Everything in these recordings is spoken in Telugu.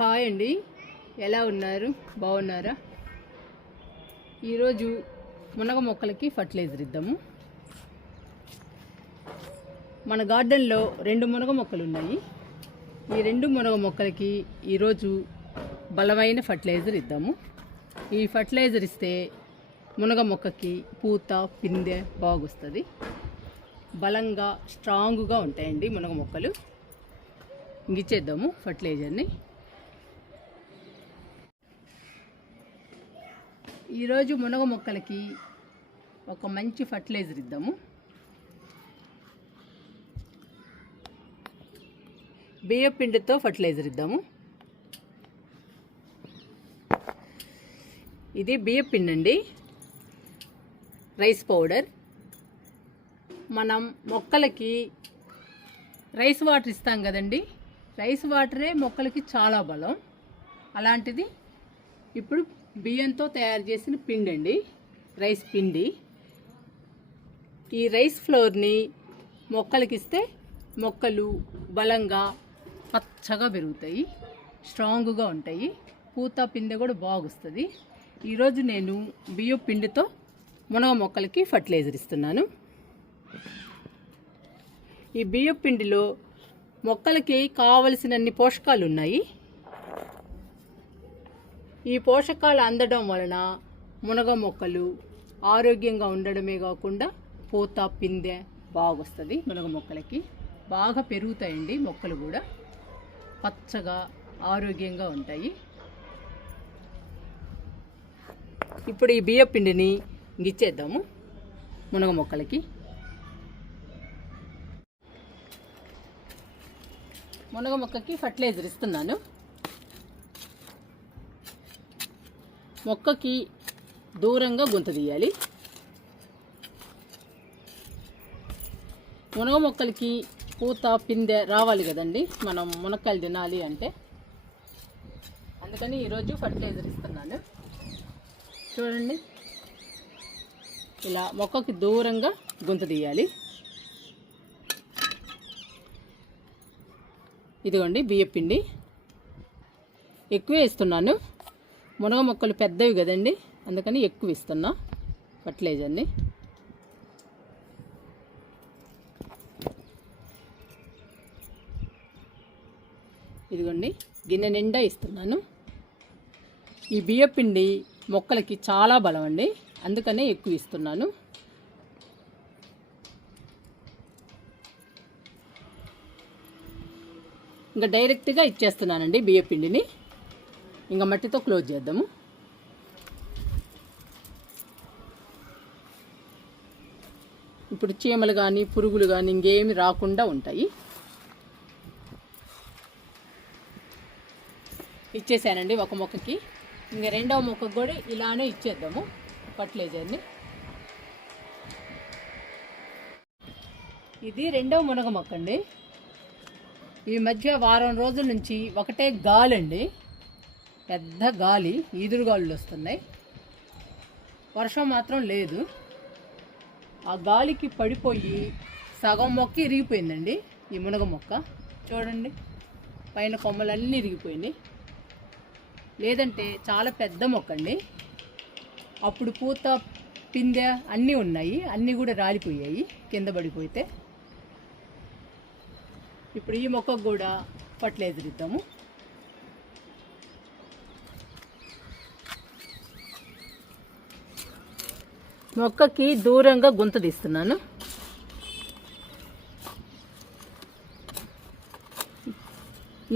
హాయ్ అండి, ఎలా ఉన్నారు? బాగున్నారా? ఈరోజు మునగ మొక్కలకి ఫర్టిలైజర్ ఇద్దాము. మన గార్డెన్లో 2 మునగ మొక్కలు ఉన్నాయి. ఈ 2 మునగ మొక్కలకి ఈరోజు బలమైన ఫర్టిలైజర్ ఇద్దాము. ఈ ఫర్టిలైజర్ ఇస్తే మునగ మొక్కకి పూత పిందె బాగొస్తుంది. బలంగా స్ట్రాంగ్గా ఉంటాయండి మునగ మొక్కలు. ఇచ్చేద్దాము ఫర్టిలైజర్ని. ఈరోజు మునగ మొక్కలకి ఒక మంచి ఫర్టిలైజర్ ఇద్దాము. బియ్యం పిండితో ఫర్టిలైజర్ ఇద్దాము. ఇది బియ్యం పిండి అండి, రైస్ పౌడర్. మనం మొక్కలకి రైస్ వాటర్ ఇస్తాం కదండి, రైస్ వాటరే మొక్కలకి చాలా బలం. అలాంటిది ఇప్పుడు బియ్యంతో తయారు చేసిన పిండి అండి, రైస్ పిండి. ఈ రైస్ ఫ్లోర్ని మొక్కలకి ఇస్తే మొక్కలు బలంగా పచ్చగా పెరుగుతాయి, స్ట్రాంగ్గా ఉంటాయి, పూత పిందె కూడా బాగొస్తుంది. ఈరోజు నేను బియ్యం పిండితో మునగ మొక్కలకి ఫర్టిలైజర్ ఇస్తున్నాను. ఈ బియ్యం పిండిలో మొక్కలకి కావలసినన్ని పోషకాలు ఉన్నాయి. ఈ పోషకాలు అందడం వలన మునగ మొక్కలు ఆరోగ్యంగా ఉండడమే కాకుండా పూత పిందె బాగొస్తుంది. మునగ మొక్కలకి బాగా పెరుగుతాయండి, మొక్కలు కూడా పచ్చగా ఆరోగ్యంగా ఉంటాయి. ఇప్పుడు ఈ బియ్యం పిండిని ఇచ్చేద్దాము మునగ మొక్కలకి. మునగ మొక్కకి ఫర్టిలైజర్ ఇస్తున్నాను. మొక్కకి దూరంగా గుంత తీయాలి. మునగ మొక్కలకి పూత పిందె రావాలి కదండి, మనం మునక్కాయలు తినాలి అంటే. అందుకని ఈరోజు ఫర్టిలైజర్ ఇస్తున్నాను. చూడండి, ఇలా మొక్కకి దూరంగా గుంత తీయాలి. ఇదిగోండి బియ్యం పిండి ఎక్కువే ఇస్తున్నాను. మునగ మొక్కలు పెద్దవి కదండి, అందుకని ఎక్కువ ఇస్తున్నా ఫర్టిలైజర్ని. ఇదిగోండి గిన్నె నిండా ఇస్తున్నాను. ఈ బియ్యం పిండి మొక్కలకి చాలా బలం అండి, అందుకనే ఎక్కువ ఇస్తున్నాను. ఇంకా డైరెక్ట్గా ఇచ్చేస్తున్నానండి బియ్యం పిండిని. ఇంకా మట్టితో క్లోజ్ చేద్దాము. ఇప్పుడు చీమలు కానీ పురుగులు కానీ ఇంకేమి రాకుండా ఉంటాయి. ఇచ్చేసానండి ఒక మొక్కకి. ఇంకా రెండవ మొక్కకు కూడా ఇలానే ఇచ్చేద్దాము ఫర్టిలైజర్ని. ఇది రెండవ మునగ మొక్క అండి. ఈ మధ్య వారం రోజుల నుంచి ఒకటే గాలి అండి, పెద్ద గాలి, ఈదురుగాలులు వస్తున్నాయి. వర్షం మాత్రం లేదు. ఆ గాలికి పడిపోయి సగం మొక్క ఇరిగిపోయిందండి ఈ మునగ మొక్క. చూడండి, పైన కొమ్మలన్నీ ఇరిగిపోయినాయి. లేదంటే చాలా పెద్ద మొక్క అండి. అప్పుడు పూత పిందె అన్నీ ఉన్నాయి, అన్నీ కూడా రాలిపోయాయి కింద పడిపోతే. ఇప్పుడు ఈ మొక్కకు కూడా ఫర్టిలైజర్ ఇద్దాము. మొక్కకి దూరంగా గుంత తీస్తున్నాను.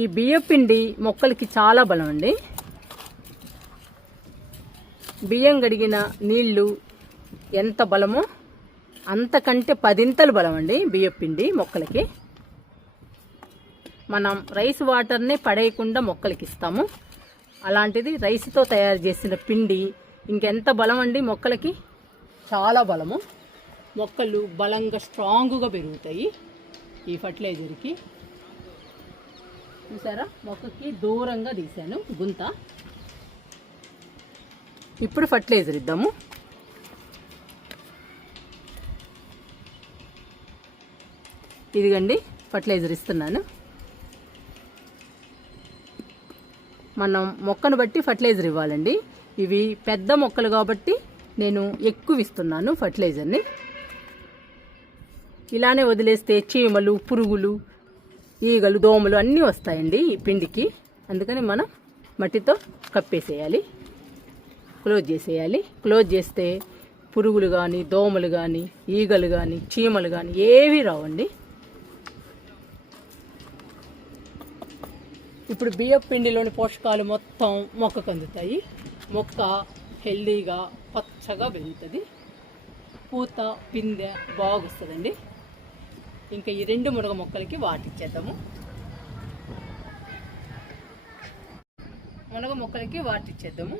ఈ బియ్యం పిండి మొక్కలకి చాలా బలం అండి. బియ్యం గడిగిన నీళ్లు ఎంత బలమో అంతకంటే 10 బలం అండి బియ్యం పిండి మొక్కలకి. మనం రైస్ వాటర్ని పడేయకుండా మొక్కలకి ఇస్తాము. అలాంటిది రైస్తో తయారు చేసిన పిండి ఇంకెంత బలం అండి మొక్కలకి, చాలా బలము. మొక్కలు బలంగా స్ట్రాంగ్గా పెరుగుతాయి ఈ ఫర్టిలైజర్కి. చూసారా, మొక్కకి దూరంగా తీసాను గుంత. ఇప్పుడు ఫర్టిలైజర్ ఇద్దాము. ఇదిగండి ఫర్టిలైజర్ ఇస్తున్నాను. మనం మొక్కను బట్టి ఫర్టిలైజర్ ఇవ్వాలండి. ఇవి పెద్ద మొక్కలు కాబట్టి నేను ఎక్కువ ఇస్తున్నాను ఫర్టిలైజర్ని. ఇలానే వదిలేస్తే చీమలు, పురుగులు, ఈగలు, దోమలు అన్నీ వస్తాయండి ఈ పిండికి. అందుకని మనం మట్టితో కప్పేసేయాలి, క్లోజ్ చేసేయాలి. క్లోజ్ చేస్తే పురుగులు కానీ, దోమలు కానీ, ఈగలు కానీ, చీమలు కానీ ఏవి రావండి. ఇప్పుడు బియ్యపు పిండిలోని పోషకాలు మొత్తం మొక్కకు అందుతాయి. మొక్క హెల్దీగా పచ్చగా పెరుగుతుంది, పూత పిందె బాగొస్తుందండి. ఇంకా ఈ 2 మునగ మొక్కలకి వాటిచ్చేద్దాము. మునగ మొక్కలకి వాటిచ్చేద్దాము.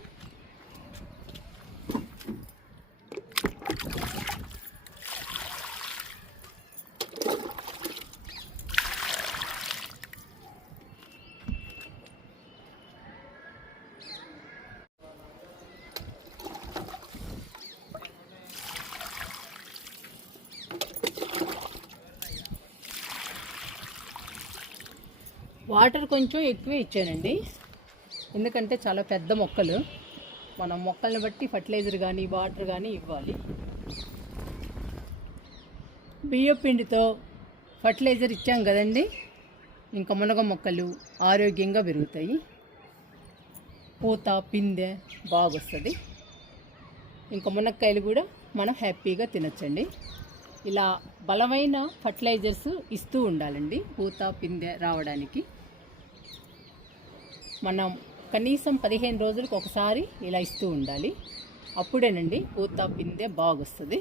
వాటర్ కొంచెం ఎక్కువే ఇచ్చానండి, ఎందుకంటే చాలా పెద్ద మొక్కలు. మనం మొక్కల్ని బట్టి ఫర్టిలైజర్ కానీ వాటర్ కానీ ఇవ్వాలి. బియ్యం పిండితో ఫర్టిలైజర్ ఇచ్చాం కదండి, ఇంకా మునగ మొక్కలు ఆరోగ్యంగా పెరుగుతాయి, పూత పిందె బాగొస్తుంది. ఇంకా మునక్కాయలు కూడా మనం హ్యాపీగా తినచ్చండి. ఇలా బలమైన ఫర్టిలైజర్స్ ఇస్తూ ఉండాలండి పూత పిందె రావడానికి. మనం కనీసం 15 రోజులకు ఒకసారి ఇలా ఇస్తూ ఉండాలి. అప్పుడేనండి పూత పిందె బాగొస్తుంది.